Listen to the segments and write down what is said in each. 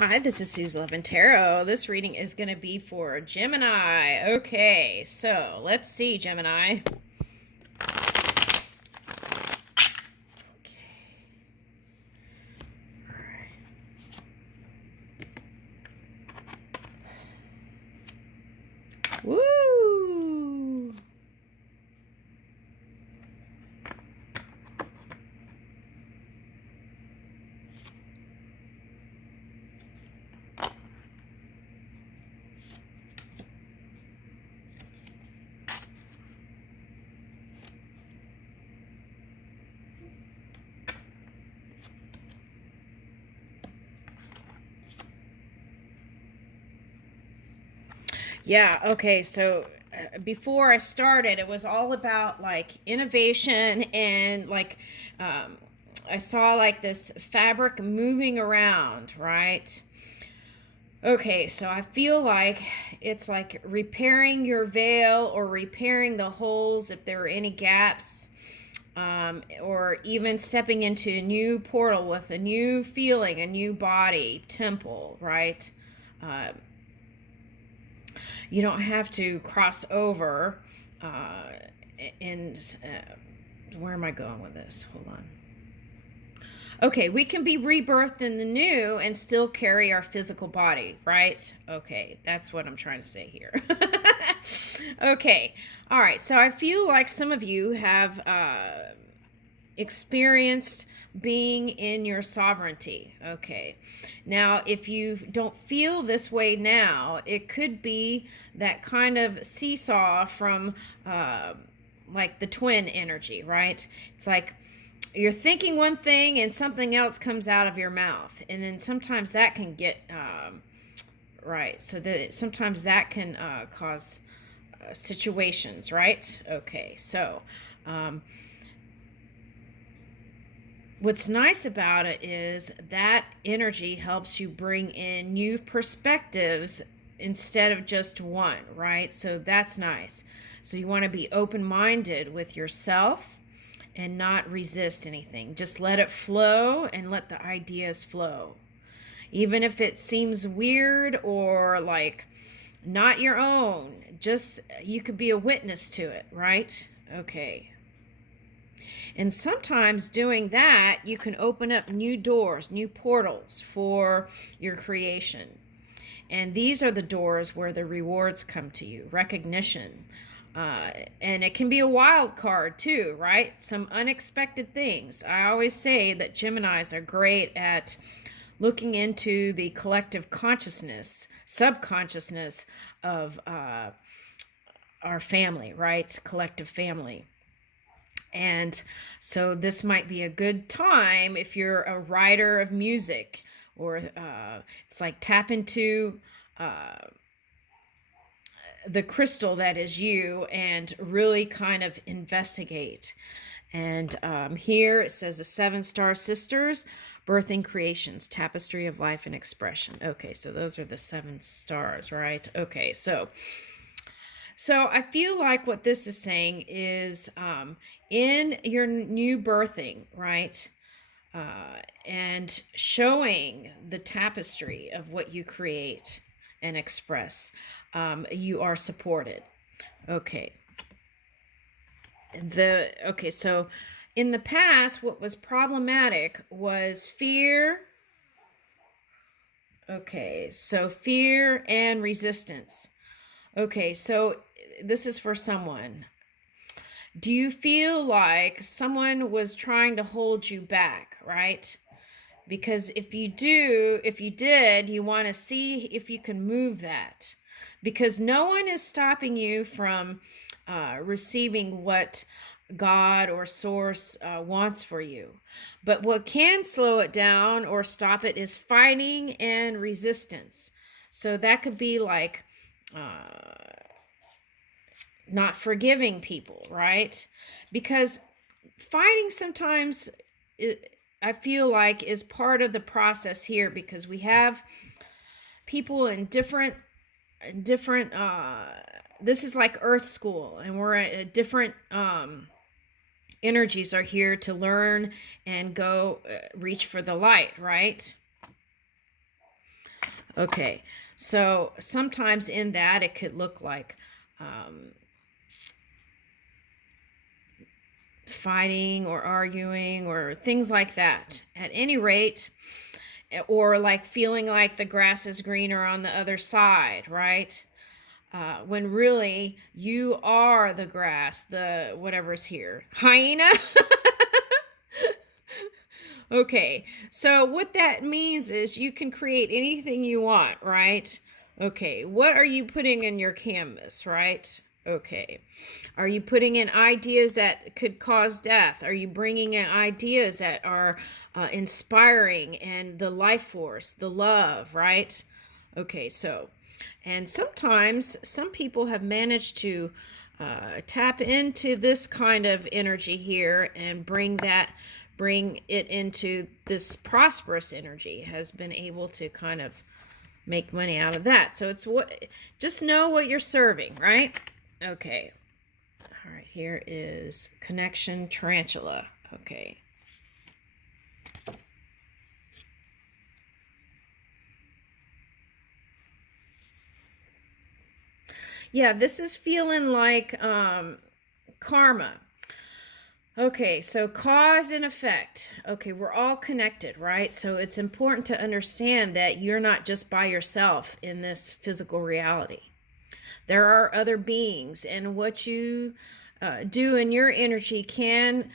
Hi, this is Sue's Love and Tarot. This reading is going to be for Gemini. Okay, so let's see, Gemini. Okay. All right. Woo! Yeah, okay, so before I started, it was all about like innovation and like um, I saw like this fabric moving around, right? Okay, so I feel like it's like repairing your veil or repairing the holes if there are any gaps, or even stepping into a new portal with a new feeling, a new body, temple, right? Uh, you don't have to cross over. Uh, and where am I going with this? Hold on. Okay, we can be rebirthed in the new and still carry our physical body, right? Okay, that's what I'm trying to say here. Okay, all right. So I feel like some of you have experienced being in your sovereignty. Okay. Now, if you don't feel this way now, it could be that kind of seesaw from like the twin energy, right? It's like you're thinking one thing and something else comes out of your mouth. And then sometimes that can get right. So that sometimes that can cause situations, right? Okay. So, um, what's nice about it is that energy helps you bring in new perspectives instead of just one, right? So that's nice. So you want to be open minded with yourself and not resist anything. Just let it flow and let the ideas flow. Even if it seems weird or like not your own, just you could be a witness to it, right? Okay. And sometimes doing that, you can open up new doors, new portals for your creation. And these are the doors where the rewards come to you, recognition. And it can be a wild card too, right? Some unexpected things. I always say that Geminis are great at looking into the collective consciousness, subconsciousness of our family, right? Collective family. And so this might be a good time if you're a writer of music, or it's like tap into the crystal that is you and really kind of investigate. And here it says the seven star sisters, birthing creations, tapestry of life and expression. Okay, so those are the seven stars, right? Okay, so I feel like what this is saying is in your new birthing, right? And showing the tapestry of what you create and express, you are supported. Okay. So in the past, what was problematic was fear. Okay, so fear and resistance. Okay, so this is for someone. Do you feel like someone was trying to hold you back, right? Because if you did, you want to see if you can move that. Because no one is stopping you from receiving what God or Source wants for you. But what can slow it down or stop it is fighting and resistance. So that could be like not forgiving people, right? Because fighting sometimes, I feel like, is part of the process here, because we have people in different this is like earth school, and we're at different energies are here to learn and go reach for the light, right? Okay, so sometimes in that it could look like fighting or arguing or things like that. At any rate, or like feeling like the grass is greener on the other side, right? When really you are the grass, the whatever's here. Hyena? Okay, so what that means is you can create anything you want, right? Okay, what are you putting in your canvas, right? Okay. Are you putting in ideas that could cause death? Are you bringing in ideas that are inspiring and the life force, the love, right? Okay, so, and sometimes some people have managed to tap into this kind of energy here and bring it into this prosperous energy, has been able to kind of make money out of that. So it's what, just know what you're serving, right? Okay. All right, here is connection tarantula. Okay. Yeah, this is feeling like karma. Okay, so cause and effect. Okay, we're all connected, right? So it's important to understand that you're not just by yourself in this physical reality. There are other beings, and what you do in your energy can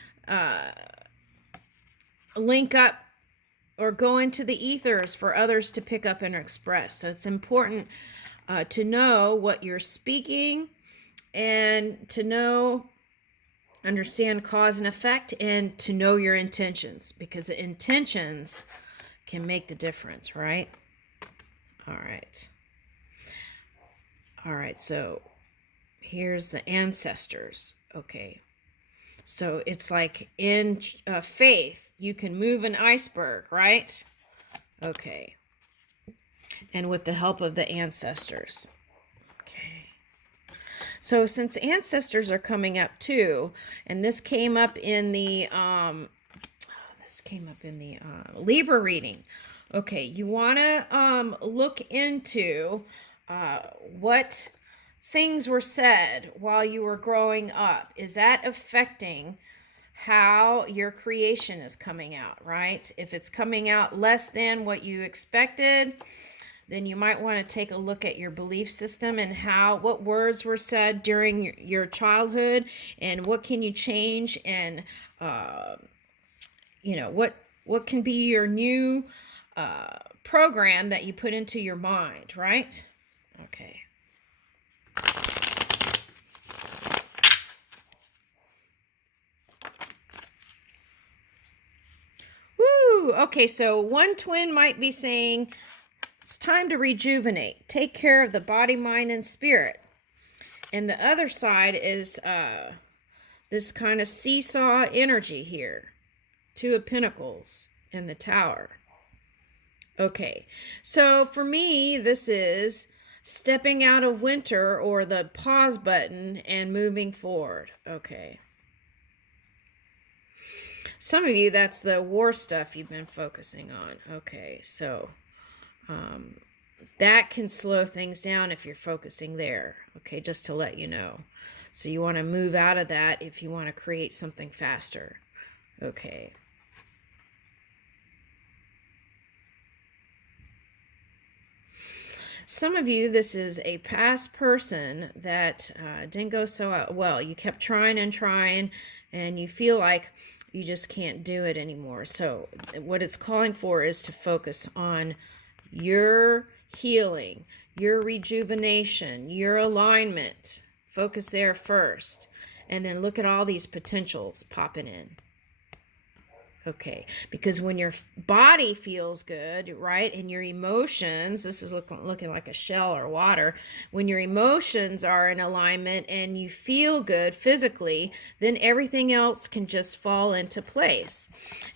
link up or go into the ethers for others to pick up and express. So it's important to know what you're speaking and to know, understand cause and effect, and to know your intentions, because the intentions can make the difference, right? All right. All right, so here's the ancestors. Okay. So it's like in faith, you can move an iceberg, right? Okay. And with the help of the ancestors. Okay. So since ancestors are coming up too, and this came up in the Libra reading. Okay, you want to look into what things were said while you were growing up. Is that affecting how your creation is coming out, right? If it's coming out less than what you expected, then you might want to take a look at your belief system and what words were said during your childhood, and what can you change, and what can be your new program that you put into your mind, right? Okay. Woo! Okay, so one twin might be saying, it's time to rejuvenate. Take care of the body, mind, and spirit. And the other side is this kind of seesaw energy here. Two of Pentacles and the Tower. Okay, so for me, this is stepping out of winter, or the pause button, and moving forward. Okay. Some of you, that's the war stuff you've been focusing on. Okay, so that can slow things down if you're focusing there. Okay, just to let you know. So you want to move out of that if you want to create something faster. Okay. Some of you, this is a past person that didn't go so well. You kept trying and trying, and you feel like you just can't do it anymore. So what it's calling for is to focus on your healing, your rejuvenation, your alignment. Focus there first, and then look at all these potentials popping in. Okay, because when your body feels good, right, and your emotions, this is looking like a shell or water, when your emotions are in alignment and you feel good physically, then everything else can just fall into place.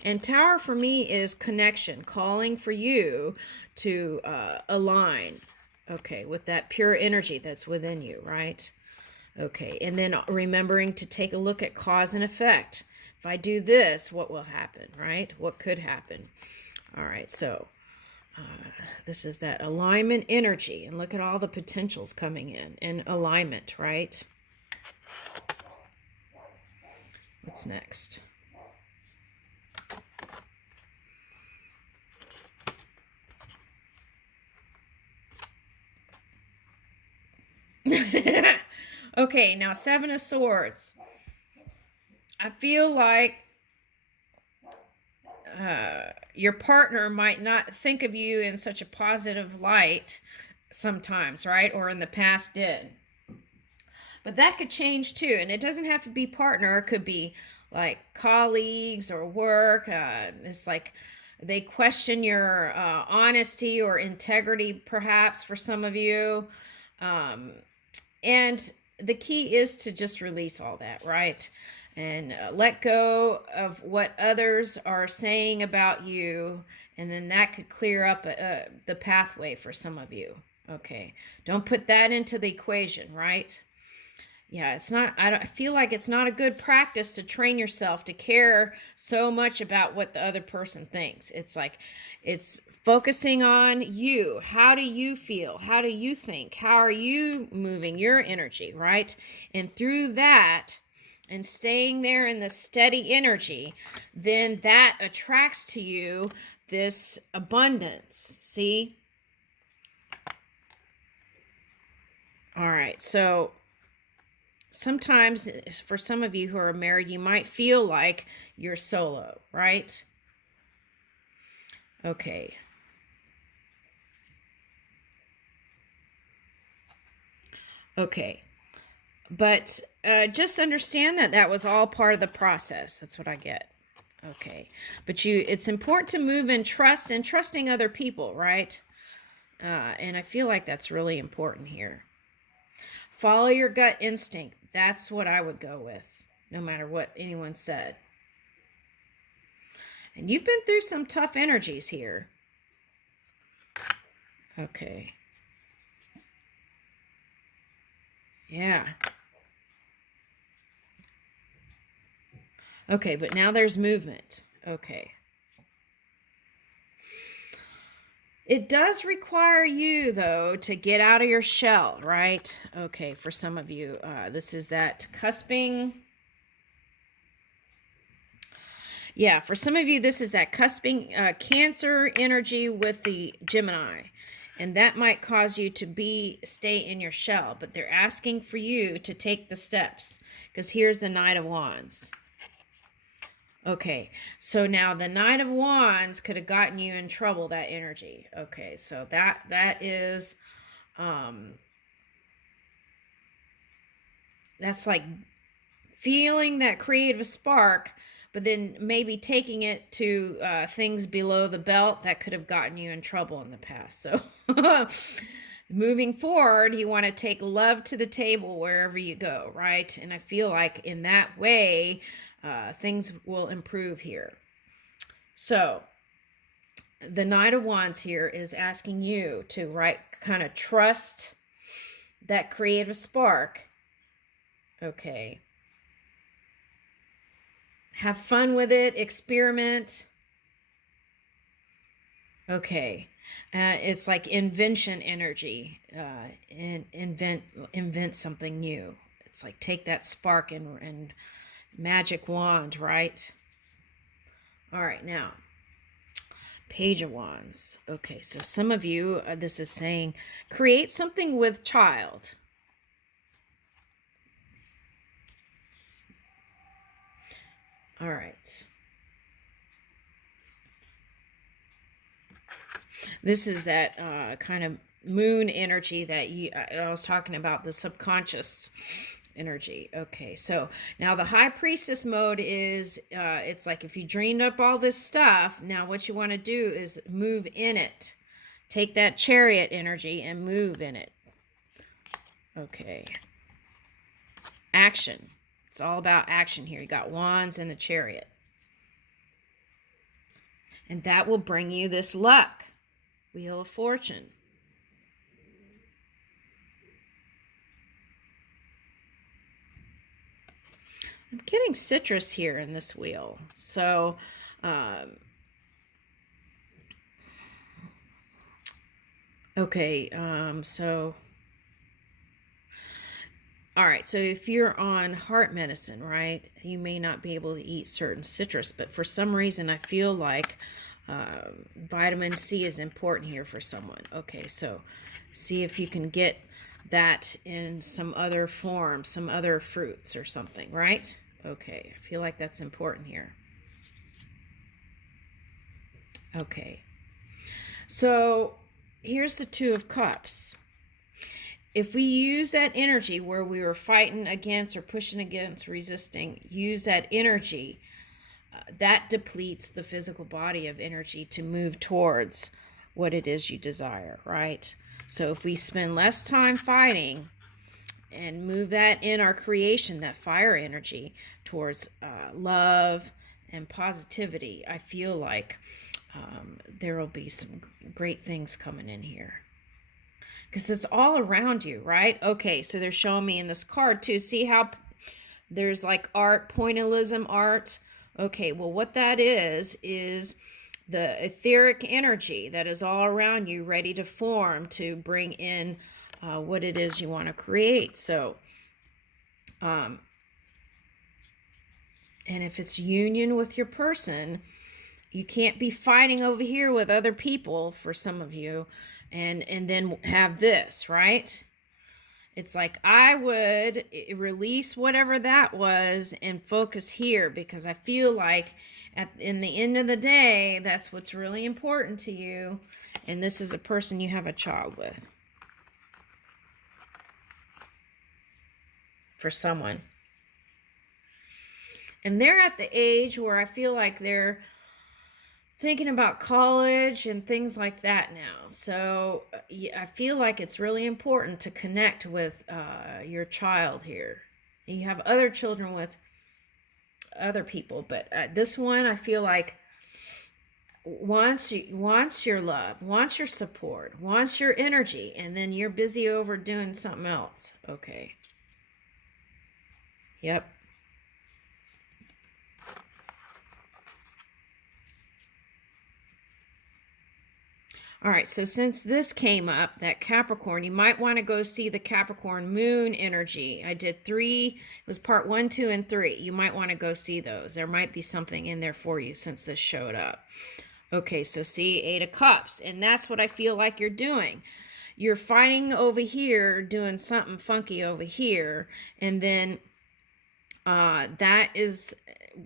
And Tower for me is connection, calling for you to align, okay, with that pure energy that's within you, right? Okay, and then remembering to take a look at cause and effect. If I do this, what will happen, right? What could happen? All right, so This is that alignment energy. And look at all the potentials coming in alignment, right? What's next? Okay, now Seven of Swords. I feel like your partner might not think of you in such a positive light sometimes, right? Or in the past did. But that could change too. And it doesn't have to be partner. It could be like colleagues or work. It's like they question your honesty or integrity, perhaps, for some of you. And the key is to just release all that, right? And let go of what others are saying about you. And then that could clear up the pathway for some of you. Okay. Don't put that into the equation, right? Yeah, it's not, I feel like it's not a good practice to train yourself to care so much about what the other person thinks. It's like, it's focusing on you. How do you feel? How do you think? How are you moving your energy, right? And through that, and staying there in the steady energy, then that attracts to you this abundance. See? All right, so sometimes for some of you who are married, you might feel like you're solo, right? Okay. Okay. But just understand that that was all part of the process. That's what I get. Okay. But it's important to move in trust and trusting other people, right? And I feel like that's really important here. Follow your gut instinct. That's what I would go with, no matter what anyone said. And you've been through some tough energies here. Okay. Yeah. Okay, but now there's movement. Okay. It does require you, though, to get out of your shell, right? Okay, for some of you, this is that cusping. Yeah, for some of you, this is that cusping Cancer energy with the Gemini. And that might cause you to stay in your shell. But they're asking for you to take the steps. Because here's the Knight of Wands. Okay, so now the Knight of Wands could have gotten you in trouble, that energy. Okay, so that is, that's like feeling that creative spark, but then maybe taking it to things below the belt that could have gotten you in trouble in the past. So moving forward, you want to take love to the table wherever you go, right? And I feel like in that way, things will improve here. So the Knight of Wands here is asking you to kind of trust that creative spark. Okay. Have fun with it, experiment. Okay. It's like invention energy. And invent something new. It's like take that spark and magic wand, right? All right, now Page of Wands. Okay, so some of you, this is saying create something with child. All right. This is that kind of moon energy that I was talking about, the subconscious energy. Okay, so now the High Priestess mode is, it's like if you dreamed up all this stuff, now what you want to do is move in it. Take that Chariot energy and move in it. Okay. Action. It's all about action here. You got Wands and the Chariot. And that will bring you this luck. Wheel of Fortune. I'm getting citrus here in this wheel. So Okay, all right, so if you're on heart medicine, right, you may not be able to eat certain citrus, but for some reason I feel like vitamin C is important here for someone. Okay, so see if you can get that in some other form, some other fruits or something, right? Okay, I feel like that's important here. Okay, so here's the Two of Cups. If we use that energy where we were fighting against or pushing against, resisting, use that energy, that depletes the physical body of energy to move towards what it is you desire, right? So if we spend less time fighting and move that in our creation, that fire energy, towards love and positivity, I feel like there will be some great things coming in here. Because it's all around you, right? Okay, so they're showing me in this card too. See how there's like art, pointillism art. Okay, well, what that is the etheric energy that is all around you, ready to form, to bring in what it is you want to create. So, and if it's union with your person, you can't be fighting over here with other people, for some of you, and then have this, right? It's like I would release whatever that was and focus here, because I feel like in the end of the day, that's what's really important to you. And this is a person you have a child with. For someone. And they're at the age where I feel like they're thinking about college and things like that now. So I feel like it's really important to connect with your child here. You have other children with other people, but this one I feel like wants your love, wants your support, wants your energy, and then you're busy over doing something else. Okay. Yep. All right, so since this came up, that Capricorn, you might want to go see the Capricorn moon energy. I did 3, it was part 1, 2, and 3. You might want to go see those. There might be something in there for you since this showed up. Okay, so see, 8 of Cups, and that's what I feel like you're doing. You're fighting over here, doing something funky over here, and then that is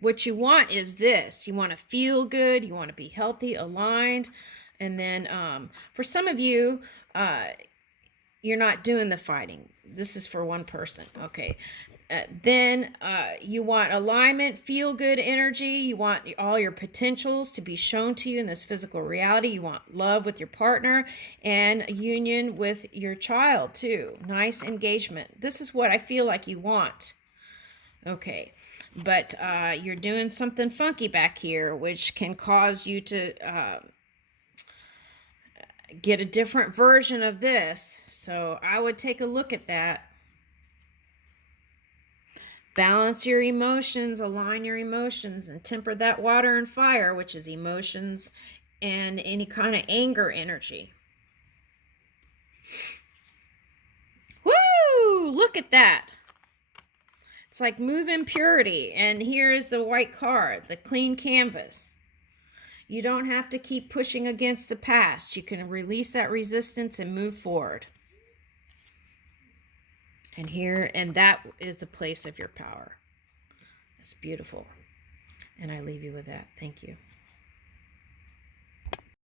what you want is this. You want to feel good, you want to be healthy, aligned. And then for some of you, you're not doing the fighting. This is for one person. Okay. Then you want alignment, feel good energy. You want all your potentials to be shown to you in this physical reality. You want love with your partner and union with your child too. Nice engagement. This is what I feel like you want. Okay. But you're doing something funky back here, which can cause you to get a different version of this. So I would take a look at that. Balance your emotions, align your emotions, and temper that water and fire, which is emotions and any kind of anger energy. Woo! Look at that. It's like move in purity. And here is the white card, the clean canvas. You don't have to keep pushing against the past. You can release that resistance and move forward. And that is the place of your power. It's beautiful. And I leave you with that. Thank you.